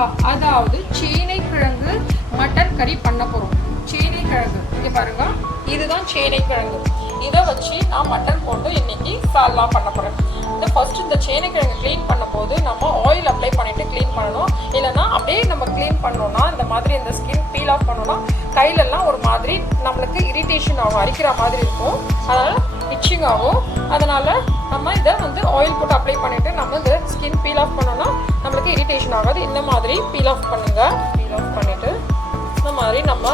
மிட்டா, அதாவது சேனைக்கிழங்கு மட்டன் கறி பண்ண போகிறோம். சேனைக்கிழங்கு இங்கே பாருங்க, இதுதான் சேனைக்கிழங்கு. இதை வச்சு நான் மட்டன் போட்டு இன்னைக்கு சால்னா பண்ண போகிறேன். ஃபர்ஸ்ட் இந்த சேனைக்கிழங்கு க்ளீன் பண்ணும்போது நம்ம ஆயில் அப்ளை பண்ணிவிட்டு க்ளீன் பண்ணணும். இல்லைனா அப்படியே நம்ம க்ளீன் பண்ணோன்னா இந்த மாதிரி இந்த ஸ்கின் பீல் ஆஃப் பண்ணோன்னா கையிலெல்லாம் ஒரு மாதிரி நம்மளுக்கு இரிட்டேஷன் ஆகும், அரிக்கிற மாதிரி இருக்கும். அதனால் இச்சிங் ஆகும். அதனால் நம்ம இதை வந்து ஆயில் போட்டு அப்ளை பண்ணிவிட்டு நம்ம இந்த ஸ்கின் பீல் ஆஃப் பண்ணோன்னா நம்மளுக்கு இரிட்டேஷன் ஆகாது. இந்த மாதிரி பீல் ஆஃப் பண்ணுங்கள். பீல் ஆஃப் பண்ணிவிட்டு இந்த மாதிரி நம்ம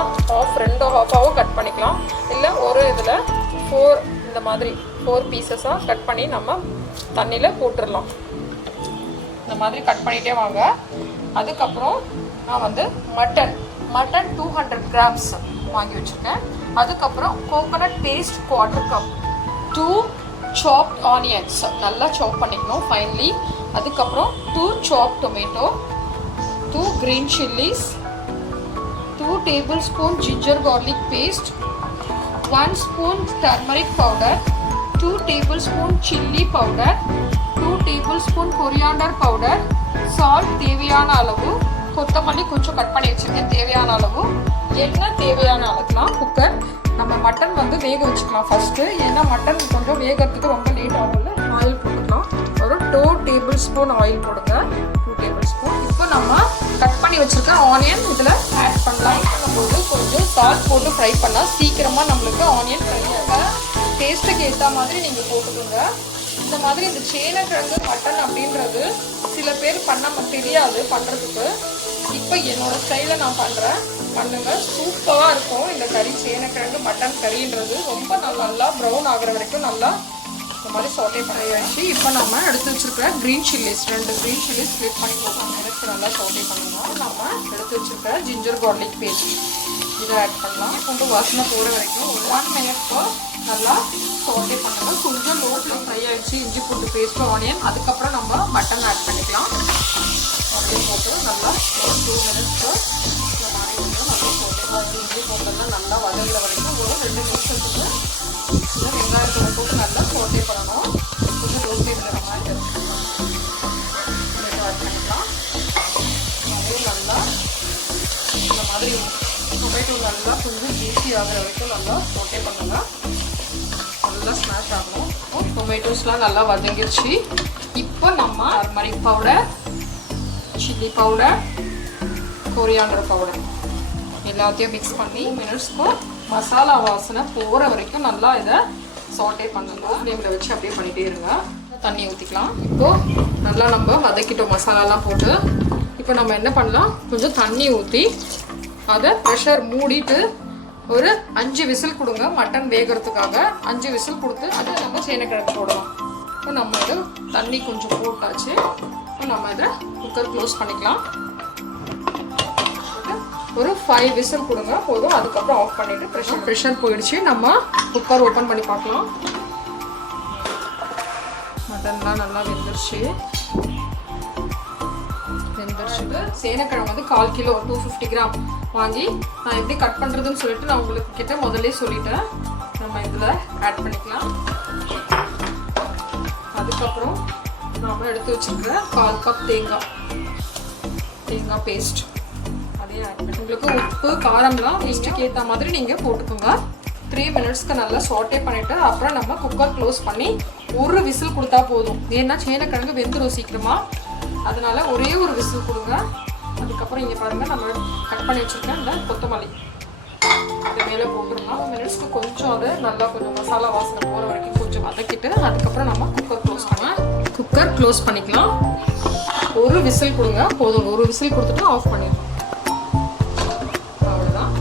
ரெண்டு ஹாஃபாகவும் கட் பண்ணிக்கலாம். இல்லை ஒரு இதில் 4 இந்த மாதிரி 4 பீசஸாக கட் பண்ணி நம்ம தண்ணியில் போட்டுடலாம். இந்த மாதிரி கட் பண்ணிகிட்டே வாங்க. அதுக்கப்புறம் நான் வந்து மட்டன் 200 கிராம்ஸ் வாங்கி வச்சுருக்கேன். அதுக்கப்புறம் coconut paste 1/4 cup, 2 chopped onions நல்லா சாப் பண்ணிக்கணும் ஃபைனலி. அதுக்கப்புறம் 2 chop tomato, 2 green chillies, 2 tablespoon ginger garlic paste, 1 spoon turmeric powder, 2 tablespoon chilli powder, 2 tablespoon coriander powder, salt தேவையான அளவு, கொத்தமல்லி கொஞ்சம் கட் பண்ணி வச்சுருக்கேன் தேவையான அளவு, எண்ணெய் தேவையான அளவுனா குக்கர். நம்ம மட்டன் வந்து வேக வச்சுக்கலாம் ஃபஸ்ட்டு. ஏன்னா மட்டன் கொஞ்சம் வேகிறதுக்கு ரொம்ப லேட் ஆகும்ல. ஆயில் போட்டுக்கலாம். ஒரு 2 tablespoon ஆயில் போடுங்க. 2 tablespoon. இப்போ நம்ம கட் பண்ணி வச்சுருக்க ஆனியன் இதில் ஆட் பண்ணலாம். பண்ணும்போது கொஞ்சம் சால்ட் போட்டு ஃப்ரை பண்ணால் சீக்கிரமாக நம்மளுக்கு ஆனியன் ஃப்ரை ஆகும். டேஸ்ட்டுக்கு ஏற்ற மாதிரி நீங்கள் போட்டுக்கோங்க. இந்த மாதிரி இந்த சேனைக்கிழங்கு மட்டன் அப்படின்றது சில பேர் தெரியாது பண்ணுறதுக்கு. இப்போ என்னோடய ஸ்டைலில் நான் பண்ணுறேன், பண்ணுங்கள். சூப்பராக இருக்கும் இந்த கறி. சேனைக்கிழங்கு மட்டன் கறின்றது ரொம்ப நல்லா ப்ரௌன் ஆகிற வரைக்கும் நல்லா இந்த மாதிரி சாட்டே பண்ணியாச்சு. இப்போ நம்ம எடுத்து வச்சுருக்கிற green chillies 2 green chillies split பண்ணி போகலாம். எனக்கு நல்லா சாட்டே பண்ணலாம். நம்ம எடுத்து வச்சுருக்கிற ஜிஞ்சர் கார்லிக் பேஸ்ட் இதை ஆட் பண்ணலாம். கொஞ்சம் வாசனை போகிற வரைக்கும் ஒரு 1 மினிட்க்கு நல்லா சாட்டே பண்ணுங்கள். கொஞ்சம் லோட்டில் ஃப்ரை ஆகிடுச்சு இஞ்சி பூண்டு பேஸ்ட்டு ஆனியன். அதுக்கப்புறம் நம்ம மட்டன் ஆட் பண்ணிக்கலாம். அப்படியே போட்டு நல்லா 2 மினிட்ஸ்க்கு இந்த மாதிரி நல்லா சாட்டே இஞ்சி பூண்டெல்லாம் நல்லா வதங்குற வரைக்கும் ஒரு 2 நிமிஷத்துக்கு இந்த வெங்காயத்தோட போட்டு நல்லா சாட்டே பண்ணணும். கொஞ்சம் ரோஸ்டே பண்ணுற மாதிரி ஆட் பண்ணிக்கலாம். அதே நல்லா இந்த மாதிரி டொமேட்டோ நல்லா கொஞ்சம் ஜூஸி ஆகிற வரைக்கும் நல்லா சாட்டே பண்ணுங்க. நல்லா ஸ்மாஷ் ஆகணும். டொமேட்டோஸ்லாம் நல்லா வதங்கிடுச்சு. இப்போ நம்ம turmeric powder, chilli powder, coriander powder எல்லாத்தையும் மிக்ஸ் பண்ணி மினிட்ஸ்க்கு மசாலா வாசனை போகிற வரைக்கும் நல்லா இதை சாட்டே பண்ணணும். ஃப்ளேமில் வச்சு அப்படியே பண்ணிகிட்டே இருங்க. தண்ணி ஊற்றிக்கலாம். இப்போது நல்லா நம்ம வதக்கிட்டோம் மசாலாலாம் போட்டு. இப்போ நம்ம என்ன பண்ணலாம், கொஞ்சம் தண்ணி ஊற்றி அதை ப்ரெஷர் மூடிட்டு ஒரு 5 விசில் கொடுங்க. மட்டன் வேகிறதுக்காக 5 விசில் கொடுத்து அதை நம்ம சேனைக்கிழங்கு போடலாம். இப்போ நம்ம இதை தண்ணி கொஞ்சம் போட்டாச்சு. இப்போ நம்ம இதை குக்கர் க்ளோஸ் பண்ணிக்கலாம். ஒரு 5 விசில் கொடுங்க போதும். அதுக்கப்புறம் ஆஃப் பண்ணிவிட்டு ப்ரெஷர் போயிடுச்சு. நம்ம குக்கர் ஓப்பன் பண்ணி பார்க்கலாம். மட்டன்லாம் நல்லா வெந்துருச்சு. சேனைக்கிழங்கு வந்து 1/4 கிலோ 250 கிராம் வாங்கி நான் எப்படி கட் பண்ணுறதுன்னு சொல்லிட்டு நான் உங்களுக்கு கிட்ட முதல்ல சொல்லிட்டேன். நம்ம இதில் ஆட் பண்ணிக்கலாம். அதுக்கப்புறம் நாம் எடுத்து வச்சுருக்கிற 1/4 கப் தேங்காய் பேஸ்ட் அதையும் ஆட் பண்ணி உங்களுக்கு உப்பு காரம்லாம் டேஸ்ட்டுக்கு ஏற்ற மாதிரி நீங்கள் போட்டுக்கோங்க. 3 மினிட்ஸ்க்கு நல்லா சாட்டே பண்ணிவிட்டு அப்புறம் நம்ம குக்கர் க்ளோஸ் பண்ணி ஒரு விசில் கொடுத்தா போதும். ஏன்னா சேனைக்கிழங்கு வெந்துடும் சீக்கிரமாக. அதனால ஒரே ஒரு விசில் கொடுங்க. அதுக்கப்புறம் இங்கே பாருங்கள், நம்ம கட் பண்ணி வச்சுருக்கேன் இந்த கொத்தமல்லி இதை மேலே போட்டுருலாம். மினிட்ஸ்க்கு கொஞ்சம் அதை நல்லா கொஞ்சம் மசாலா வாசனை போகிற வரைக்கும் கொஞ்சம் வதக்கிட்டு அதுக்கப்புறம் நம்ம குக்கர் க்ளோஸ் பண்ணிக்கலாம். ஒரு விசில் கொடுங்க போதும். ஒரு விசில் கொடுத்துட்டு ஆஃப் பண்ணிடலாம். அவ்வளோதான்.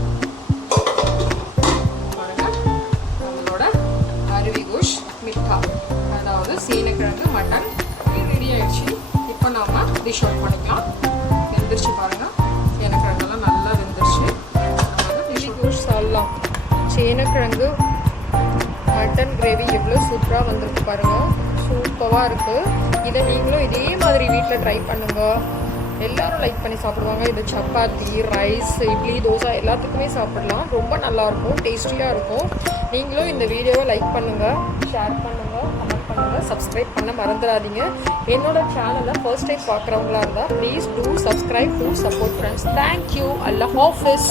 பாருங்கள், நம்மளோட அருவி கோஷ் மிட்டா அதாவது சேனைக்கிழங்கு மட்டன் ரெடி ஆயிடுச்சு. இப்போ நாம் டிஷ் அவுட் பண்ணிக்கலாம். வெந்துருச்சு பாருங்கள், சேனைக்கிழங்கெல்லாம் நல்லா வெந்துருச்சு. டிஷ் கோஷ் சாப்பிடலாம். சேனைக்கிழங்கு மட்டன் கிரேவி எவ்வளோ சூப்பராக வந்திருக்கு பாருங்கள். சூப்பராக இருக்குது. இதை நீங்களும் இதே மாதிரி வீட்டில் ட்ரை பண்ணுங்கள். எல்லோரும் லைக் பண்ணி சாப்பிடுவாங்க. இது சப்பாத்தி, ரைஸ், இட்லி, தோசை எல்லாத்துக்குமே சாப்பிடலாம். ரொம்ப நல்லாயிருக்கும், டேஸ்டியாக இருக்கும். நீங்களும் இந்த வீடியோவை லைக் பண்ணுங்கள், ஷேர் பண்ணுங்கள், கமெண்ட் பண்ணுங்கள். சேனலை சப்ஸ்கிரைப் பண்ண மறந்துடாதீங்க. என்னோட சேனலை ஃபர்ஸ்ட் டைம் பார்க்குறவங்களா இருந்தால் please do subscribe, do support friends. Thank you. அல்லாஹ் ஹாஃபிஸ்.